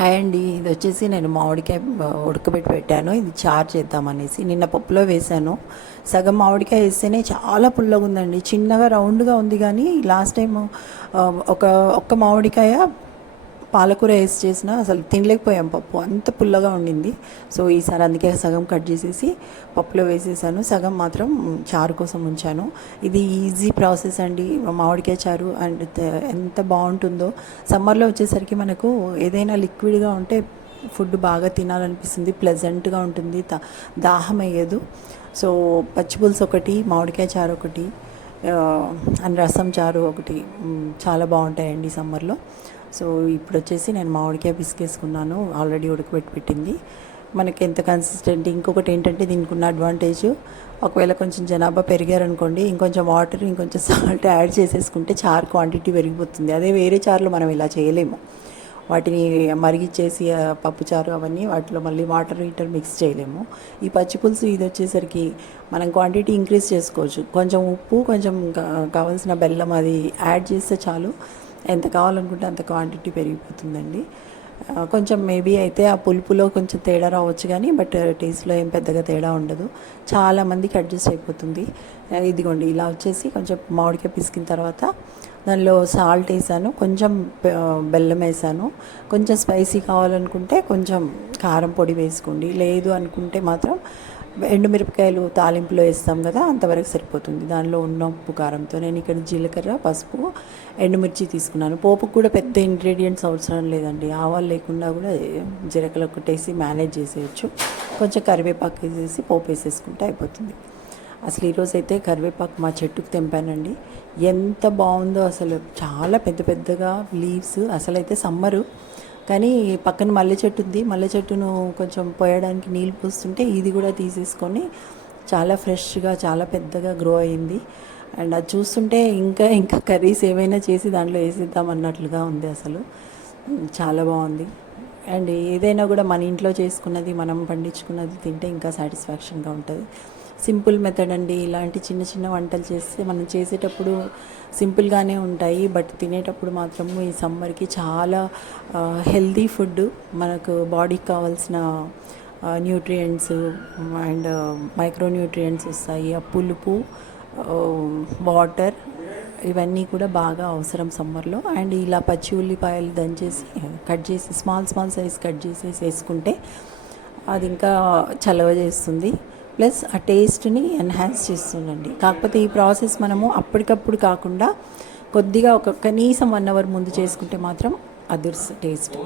Hi అండి. ఇది వచ్చేసి నేను మామిడికాయ ఉడకబెట్టి పెట్టాను. ఇది చారు చేద్దామనేసి నిన్న పప్పులో వేశాను. సగం మామిడికాయ వేస్తేనే చాలా పుల్లగా ఉందండి. చిన్నగా రౌండ్గా ఉంది కానీ లాస్ట్ టైం ఒక ఒక్క మామిడికాయ పాలకూర వేసి చేసిన అసలు తినలేకపోయాం. పప్పు అంత పుల్లగా ఉండింది. సో ఈసారి అందుకే సగం కట్ చేసేసి పప్పులో వేసేసాను, సగం మాత్రం చారు కోసం ఉంచాను. ఇది ఈజీ ప్రాసెస్ అండి మామిడికాయ చారు. అండ్ ఎంత బాగుంటుందో సమ్మర్లో వచ్చేసరికి మనకు ఏదైనా లిక్విడ్గా ఉంటే ఫుడ్ బాగా తినాలనిపిస్తుంది, ప్లెజెంట్గా ఉంటుంది, దాహం అయ్యేదు. సో పచ్చిపులుసు ఒకటి, మామిడికాయ చారు ఒకటి, అండ్ రసం చారు ఒకటి చాలా బాగుంటాయండి సమ్మర్లో. సో ఇప్పుడు వచ్చేసి నేను మామిడికాయ పిసికేసుకున్నాను, ఆల్రెడీ ఉడకబెట్టి పెట్టింది. మనకి ఎంత కన్సిస్టెంట్. ఇంకొకటి ఏంటంటే దీనికి ఉన్న అడ్వాంటేజ్, ఒకవేళ కొంచెం జనాభా పెరిగారనుకోండి ఇంకొంచెం వాటర్ ఇంకొంచెం సాల్ట్ యాడ్ చేసేసుకుంటే చారు క్వాంటిటీ పెరిగిపోతుంది. అదే వేరే చారులో మనం ఇలా చేయలేము. వాటిని మరిగిచ్చేసి పప్పు చారు అవన్నీ వాటిలో మళ్ళీ వాటర్ మిక్స్ చేయలేము. ఈ పచ్చి పులుసు ఇది వచ్చేసరికి మనం క్వాంటిటీ ఇంక్రీజ్ చేసుకోవచ్చు. కొంచెం ఉప్పు, కొంచెం కావాల్సిన బెల్లం అది యాడ్ చేస్తే చాలు, ఎంత కావాలనుకుంటే అంత క్వాంటిటీ పెరిగిపోతుందండి. కొంచెం మేబీ అయితే ఆ పులుపులో కొంచెం తేడా రావచ్చు కానీ బట్ టేస్ట్లో ఏం పెద్దగా తేడా ఉండదు. చాలామందికి అడ్జస్ట్ అయిపోతుంది. ఇదిగోండి ఇలా వచ్చేసి కొంచెం మామిడికాయ పిసికిన తర్వాత దానిలో సాల్ట్ వేసాను, కొంచెం బెల్లం వేసాను. కొంచెం స్పైసీ కావాలనుకుంటే కొంచెం కారం పొడి వేసుకోండి, లేదు అనుకుంటే మాత్రం ఎండుమిరపకాయలు తాలింపులో వేస్తాం కదా, అంతవరకు సరిపోతుంది. దానిలో ఉన్న ఉప్పు కారంతో నేను ఇక్కడ జీలకర్ర, పసుపు, ఎండుమిర్చి తీసుకున్నాను. పోపుకు కూడా పెద్ద ఇంగ్రీడియంట్స్ అవసరం లేదండి. ఆవాలు లేకుండా కూడా జీలకర్ర కొట్టేసి మేనేజ్ చేసేయచ్చు. కొంచెం కరివేపాకు వేసేసి పోపు వేసేసుకుంటే అయిపోతుంది. అసలు ఈరోజు అయితే కరివేపాకు మా చెట్టుకు తెంపానండి. ఎంత బాగుందో అసలు, చాలా పెద్ద పెద్దగా లీవ్స్. అసలైతే సమ్మరు కానీ పక్కన మల్లె చెట్టు ఉంది. మల్లె చెట్టును కొంచెం పోయడానికి నీళ్ళు పోస్తుంటే ఇది కూడా తీసేసుకొని చాలా ఫ్రెష్గా చాలా పెద్దగా గ్రో అయింది. అండ్ అది చూస్తుంటే ఇంకా ఇంకా కర్రీస్ ఏమైనా చేసి దాంట్లో వేసిద్దాం అన్నట్లుగా ఉంది. అసలు చాలా బాగుంది. అండ్ ఏదైనా కూడా మన ఇంట్లో చేసుకున్నది, మనం పండించుకున్నది తింటే ఇంకా సాటిస్ఫాక్షన్గా ఉంటుంది. సింపుల్ మెథడ్ అండి. ఇలాంటి చిన్న చిన్న వంటలు చేస్తే మనం చేసేటప్పుడు సింపుల్గానే ఉంటాయి, బట్ తినేటప్పుడు మాత్రము ఈ సమ్మర్కి చాలా హెల్తీ ఫుడ్, మనకు బాడీకి కావాల్సిన న్యూట్రియంట్స్ అండ్ మైక్రో న్యూట్రియంట్స్ వస్తాయి. ఆ పులుపు, వాటర్ ఇవన్నీ కూడా బాగా అవసరం సమ్మర్లో. అండ్ ఇలా పచ్చి ఉల్లిపాయలు దంచేసి కట్ చేసి స్మాల్ సైజ్ కట్ చేసేసి వేసుకుంటే అది ఇంకా చలవ చేస్తుంది, ప్లస్ ఆ టేస్ట్ని ఎన్హాన్స్ చేస్తుందండి. కాకపోతే ఈ ప్రాసెస్ మనము అప్పటికప్పుడు కాకుండా కొద్దిగా కనీసం 1 hour ముందు చేసుకుంటే మాత్రం అదర్స్ టేస్ట్.